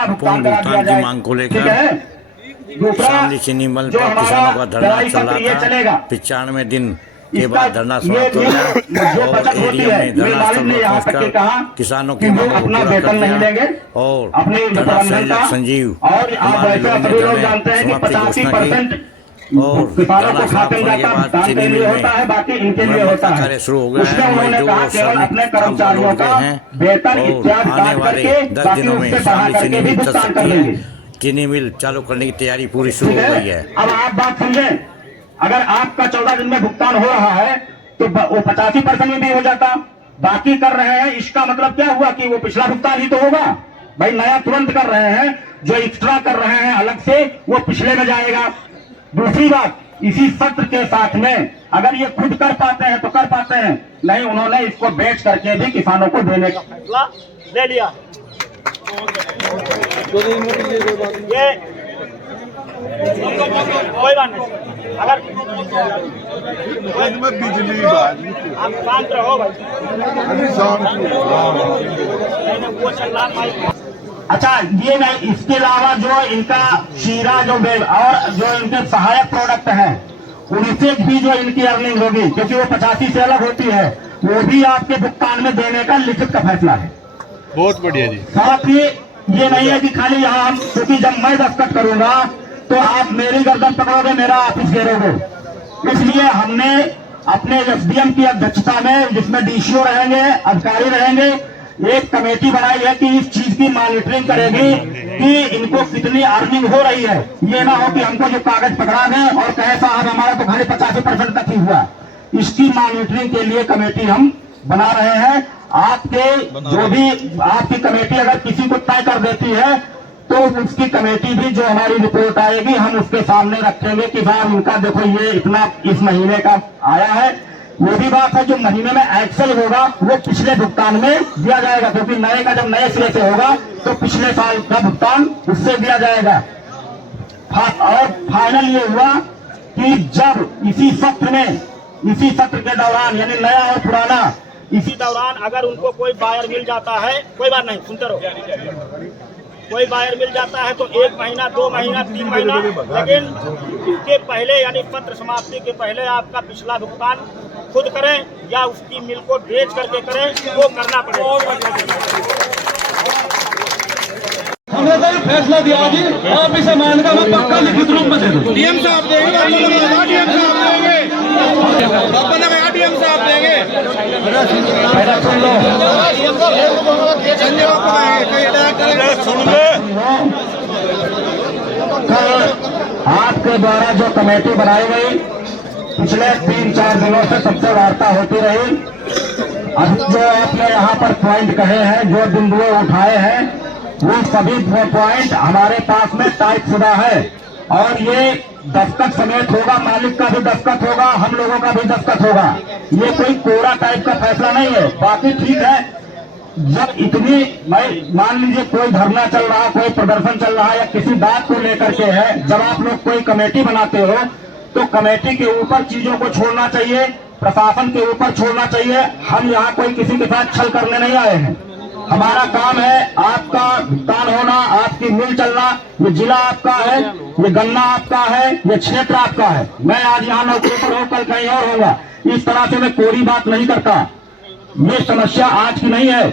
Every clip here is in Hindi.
का भुगतान पूर्ण करा दिया भुगतान की जाए। मांग को ठीक लेकर है। दूसरा शामली चीनी मिल जो पर किसानों का धरना हमारा चल ये रहा था। चलेगा, 95 दिन के इसका बाद धरना ये समाप्त हो गया जो और बचत होती एडीएम है, ने मिल धरना मालिक स्थल ने पर यहाँ तक के कहा पहुंचकर किसानों कि की वो मांगों को अपना पूरा कर वेतन नहीं दिया देंगे और अपने धरना प्रबंधन का। संयोजक संजीव और आप कुमार ऐसा ने सभी लोग धरने जानते हैं कि समाप्ति की घोषणा की 85% और किसानों धरना को समाप्त खाते होने के जाता बाद भुगतान चीनी के मिल लिए में होता है, बाकी इनके लिए मरम्मत होता का है। कार्य शुरू हो गया उसमें है। उन्होंने मजदूर कहा और केवल श्रमिक अपने काम पर कर्मचारियों लौट का गए हैं वेतन और इत्यादि आने काट वाले करके 10 बाकी दिनों उससे में बढ़ा शामली चीनी करके भी मिल चल भुगतान कर सकती है। देंगे। चीनी मिल चालू करने की तैयारी पूरी शुरू ठीक हो है। गई है। अब आप बात समझें, अगर आपका 14 दिन में भुगतान हो रहा है तो वो 85% में भी हो जाता, बाकी कर रहे हैं, इसका मतलब क्या हुआ कि वो पिछला भुगतान ही तो होगा। भाई नया तुरंत कर रहे हैं, जो एक्स्ट्रा कर रहे हैं अलग से वो पिछले में जाएगा। दूसरी बात, इसी सत्र के साथ में अगर ये खुद कर पाते हैं तो कर पाते हैं, नहीं उन्होंने इसको बेच करके भी किसानों को देने का फैसला ले लिया। ये कोई बात नहीं, अगर बिजली आप शांत रहो भाई। वो चल रहा भाई। अच्छा ये नहीं, इसके अलावा जो इनका शीरा जो और जो इनके सहायक प्रोडक्ट हैं उनसे भी जो इनकी अर्निंग होगी, क्योंकि वो 85 से अलग होती है, वो भी आपके भुगतान में देने का लिखित का फैसला है। बहुत बढ़िया जी। साथ ही ये नहीं है कि खाली यहाँ हम, क्योंकि जब मैं दस्तखत करूंगा तो आप मेरी गर्दन पकड़ोगे, मेरा ऑफिस घेरोगे, इसलिए हमने अपने एसडीएम की अध्यक्षता में, जिसमें डीसीओ रहेंगे, अधिकारी रहेंगे, एक कमेटी बनाई है कि इस चीज की मॉनिटरिंग करेगी कि इनको कितनी अर्निंग हो रही है। ये ना हो कि हमको जो कागज पकड़ा दें और कहे साहब हमारा तो खाली 85% तक ही हुआ। इसकी मॉनिटरिंग के लिए कमेटी हम बना रहे हैं। आपके जो भी आपकी कमेटी अगर किसी को तय कर देती है तो उसकी कमेटी भी जो हमारी रिपोर्ट आएगी हम उसके सामने रखेंगे कि साहब इनका देखो ये इतना इस महीने का आया है। वो भी बात है, जो महीने में एक्सेल होगा वो पिछले भुगतान में दिया जाएगा, क्योंकि नए का जब नए सिरे से होगा तो पिछले साल का भुगतान उससे दिया जाएगा। और फाइनल ये हुआ कि जब इसी सत्र के दौरान, यानी नया और पुराना, इसी दौरान अगर उनको कोई बायर मिल जाता है, कोई बात नहीं, सुनते रहो, कोई बायर मिल जाता है तो 1 महीना 2 महीना 3 महीना, लेकिन इसके पहले यानी पत्र समाप्ति के पहले आपका पिछला भुगतान खुद करें या उसकी मिल को बेच करके करें, वो करना पड़ेगा। हमने तो फैसला दिया जी, आप इसे मान का मैं पक्का लिखित रूप में दे दूं। डीएम साहब देंगे, डीएम साहब देंगे, डीएम साहब देंगे। सुन लो, कल आपके द्वारा जो कमेटी बनाई गई, पिछले 3-4 दिनों से सबसे वार्ता होती रही। अब जो आपने यहाँ पर पॉइंट कहे हैं, जो बिंदुए उठाए हैं, वो सभी पॉइंट हमारे पास में टाइप शुदा है और ये दस्तखत समेत होगा, मालिक का भी दस्तखत होगा, हम लोगों का भी दस्तखत होगा। ये कोई कोरा टाइप का फैसला नहीं है। बाकी ठीक है, जब इतनी मान लीजिए कोई धरना चल रहा, कोई प्रदर्शन चल रहा या किसी बात को लेकर के है, जब आप लोग कोई कमेटी बनाते हो तो कमेटी के ऊपर चीजों को छोड़ना चाहिए, प्रशासन के ऊपर छोड़ना चाहिए। हम यहाँ कोई किसी के साथ छल करने नहीं आए हैं। हमारा काम है आपका भुगतान होना, आपकी मिल चलना। ये जिला आपका है, ये गन्ना आपका है, ये क्षेत्र आपका है। मैं आज यहाँ नौकरी पर हूँ, कल कहीं और होगा। इस तरह से मैं कोरी बात नहीं करता। ये समस्या आज की नहीं है,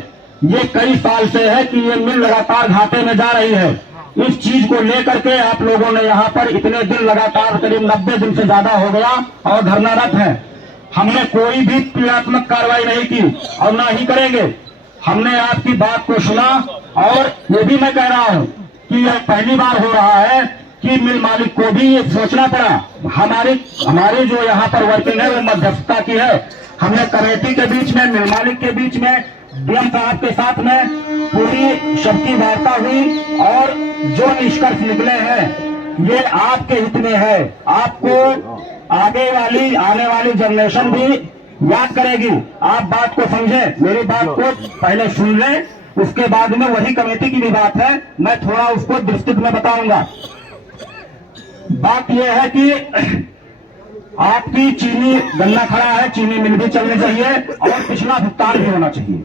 ये कई साल से है कि ये मिल लगातार घाटे में जा रही है। इस चीज को लेकर के आप लोगों ने यहाँ पर इतने दिन लगातार, करीब 90 दिन से ज्यादा हो गया और धरनारत है। हमने कोई भी क्रियात्मक कार्रवाई नहीं की और ना ही करेंगे। हमने आपकी बात को सुना और ये भी मैं कह रहा हूँ कि यह पहली बार हो रहा है कि मिल मालिक को भी ये सोचना पड़ा। हमारी जो यहाँ पर वर्किंग है वो मध्यस्थता की है। हमने कमेटी के बीच में, मिल मालिक के बीच में, डीएम साहब के साथ में पूरी सबकी वार्ता हुई और जो निष्कर्ष निकले हैं ये आपके हित में है। आपको आने वाली जनरेशन भी याद करेगी। आप बात को समझें, मेरी बात को पहले सुन लें, उसके बाद में वही कमेटी की भी बात है, मैं थोड़ा उसको विस्तृत में बताऊंगा। बात यह है कि आपकी चीनी गन्ना खड़ा है, चीनी मिल भी चलनी चाहिए और पिछला भुगतान भी होना चाहिए।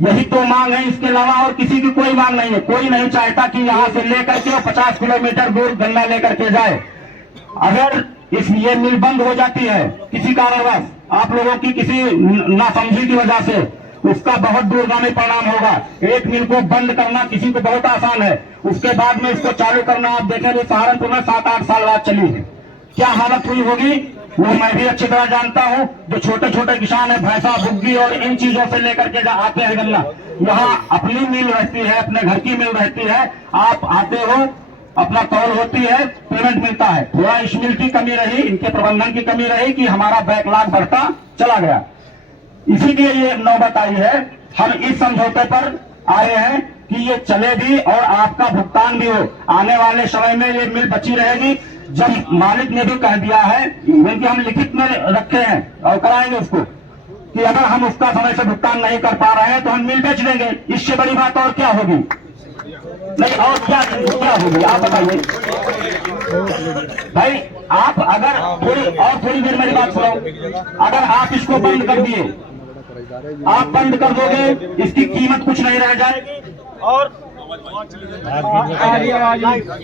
यही तो मांग है, इसके अलावा और किसी की कोई मांग नहीं है। कोई नहीं चाहता कि यहाँ से लेकर के 50 किलोमीटर दूर गन्ना लेकर के जाए। अगर ये मिल बंद हो जाती है किसी कारणवश, आप लोगों की किसी नासमझी की वजह से, उसका बहुत दूरगामी परिणाम होगा। एक मिल को बंद करना किसी को बहुत आसान है, उसके बाद में इसको चालू करना आप देखेंगे सहारनपुर में 7-8 साल बाद चली है, क्या हालत हुई होगी वो मैं भी अच्छी तरह जानता हूं। जो छोटे छोटे किसान है, भैंसा बुग्गी और इन चीजों से लेकर के आते हैं गन्ना, यहाँ अपनी मिल रहती है, अपने घर की मिल रहती है, आप आते हो, अपना तौल होती है, पेमेंट मिलता है। थोड़ा इस मिल की कमी रही, इनके प्रबंधन की कमी रही कि हमारा बैकलॉग बढ़ता चला गया, इसीलिए ये नौबत आई है। हम इस समझौते पर आए हैं कि ये चले भी और आपका भुगतान भी हो। आने वाले समय में ये मिल बची रहेगी। जब मालिक ने भी कह दिया है, बल्कि हम लिखित में रखे हैं और कराएंगे उसको, कि अगर हम उसका समय से भुगतान नहीं कर पा रहे हैं तो हम मिल बेच देंगे। इससे बड़ी बात और क्या होगी? नहीं, और क्या होगी आप बताइए भाई। आप अगर थोड़ी देर मेरी बात सुनो, अगर आप इसको बंद कर दिए, आप बंद कर दोगे, इसकी कीमत कुछ नहीं रह जाएगी। और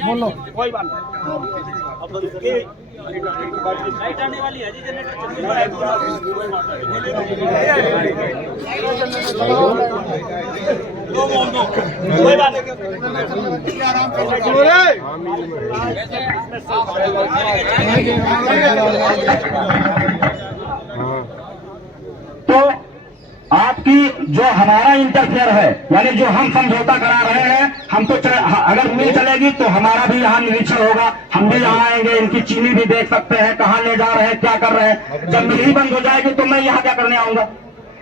बोलो कोई बात लाइट आने वाली है जी, कोई बात तो आपकी जो हमारा इंटरफेयर है, यानी जो हम समझौता करा रहे हैं, हम तो अगर मिल चलेगी तो हमारा भी यहाँ निरीक्षण होगा, हम भी यहाँ आएंगे, इनकी चीनी भी देख सकते हैं, कहाँ ले जा रहे हैं, क्या कर रहे हैं। जब मिल ही बंद हो जाएगी तो मैं यहाँ क्या करने आऊंगा?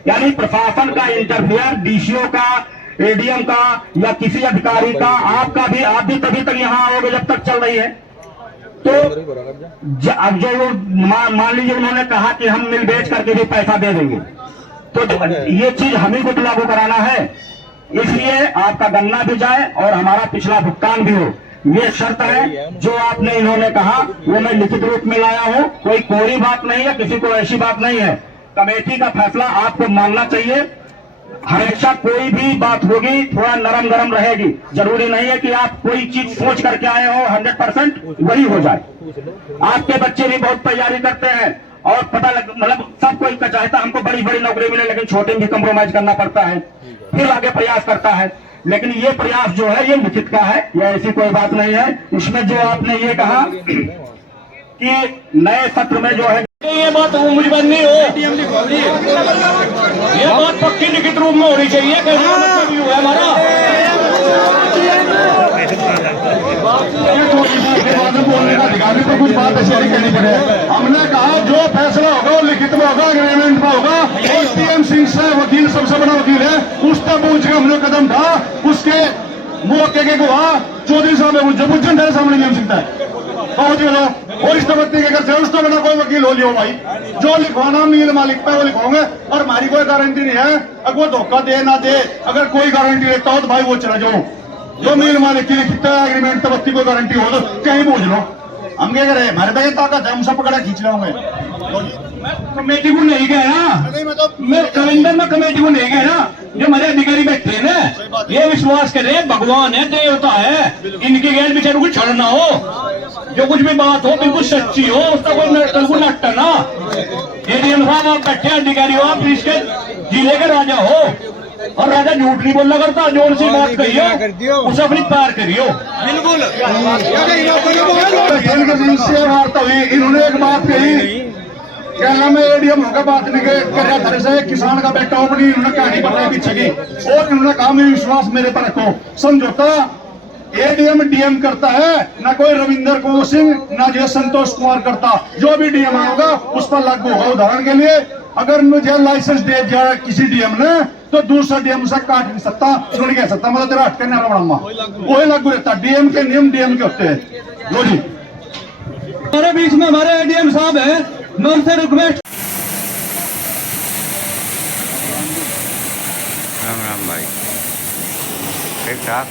यानी प्रशासन का इंटरफेयर, डीसीओ का, एडीएम का या किसी अधिकारी का, आपका भी, आप भी तभी तक यहाँ आओगे जब तक चल रही है। तो अब जो मान लीजिए उन्होंने कहा कि हम मिल बेच करके भी पैसा दे देंगे, तो ये चीज हमें को लागू कराना है, इसलिए आपका गन्ना भी जाए और हमारा पिछला भुगतान भी हो। ये शर्त है जो आपने इन्होंने कहा वो मैं लिखित रूप में लाया हूं। कोई कोरी बात नहीं है, किसी को ऐसी बात नहीं है। कमेटी का फैसला आपको मानना चाहिए। हमेशा कोई भी बात होगी थोड़ा नरम गरम रहेगी, जरूरी नहीं है कि आप कोई चीज सोच करके आए हो 100% वही हो जाए। आपके बच्चे भी बहुत तैयारी करते हैं और पता लग, मतलब सब कोई का चाहता हमको बड़ी बड़ी नौकरी मिले, लेकिन छोटे में भी कंप्रोमाइज करना पड़ता है, फिर आगे प्रयास करता है। लेकिन ये प्रयास जो है ये लिखित का है, ये ऐसी कोई बात नहीं है। इसमें जो आपने ये कहा कि नए सत्र में जो है, ये बात मुझ पर नहीं हो, ये बात पक्की लिखित रूप में होनी चाहिए। कैसा मतलब ये हुआ हमारा बोलने का अधिकार नहीं, तो कुछ बात ऐसी नहीं कहनी पड़े। हमने कहा जो फैसला होगा वो लिखित में होगा, एग्रीमेंट में होगा। और पीएम सिंह से वकील सबसे बड़ा वकील है, उस तक पूछ के हमने कदम था, उसके मौके के गवाह चौधरी साहब जब उज्जैन सामने नियम सिंह है पहुंच गए। और इस व्यक्ति के घर से उस तो बना कोई वकील हो लियो भाई, जो लिखवाना मिल मालिक पे वो लिखवाओगे, और हमारी कोई गारंटी नहीं है। अगर वो धोखा दे ना दे, अगर कोई गारंटी देता हो तो भाई वो चला जाओ। जो मिल मालिक की लिखता है एग्रीमेंट तब कोई गारंटी हो तो कहीं पूछ लो। हम क्या करे, हमारे पे ताकत है, हम सब पकड़ा खींच लाओगे। कमेटी को नहीं गया ना, मैं कैलेंडर में कमेटी को नहीं गया ना, जो हमारे अधिकारी बैठे हैं ना, ये विश्वास करे भगवान है, देवता है, इनके गैर बेचारों को छड़ना हो, जो कुछ भी बात हो बिल्कुल सच्ची हो, उसका कोई नट्टा ना। एडीएम साहब आप बैठे अधिकारी हो, आप इसके जिले के राजा हो, और राजा झूठ नहीं बोलना करता, जोर से बात करियो, उसे अपनी पार करियो। बिल्कुल वार्ता हुई, इन्होंने एक बात कही, क्या नाम है, एडीएम होगा बात नहीं कर रहा से किसान का बेटा अपनी इन्होंने कहानी बताई पीछे की, और इन्होंने कहा मैं विश्वास मेरे पर रखो। समझौता एडीएम डीएम करता है, ना कोई रविंदर कुमार सिंह ना जो संतोष कुमार करता, जो भी डीएम होगा उस पर लागू होगा। उदाहरण के लिए अगर मुझे लाइसेंस दे दिया किसी डीएम ने तो दूसरा डीएम से काट नहीं सकता, नहीं कह सकता मतलब तेरा हटके ना रहा, वही लागू रहता। डीएम के नियम डीएम के होते हैं। लो जी, हमारे बीच में हमारे एडीएम साहब है, मैं उनसे रिक्वेस्ट। राम राम भाई, ठीक ठाक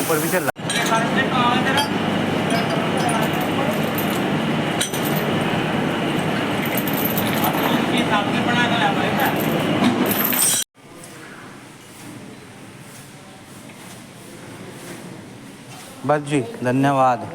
ऊपर भी चल बस जी, धन्यवाद।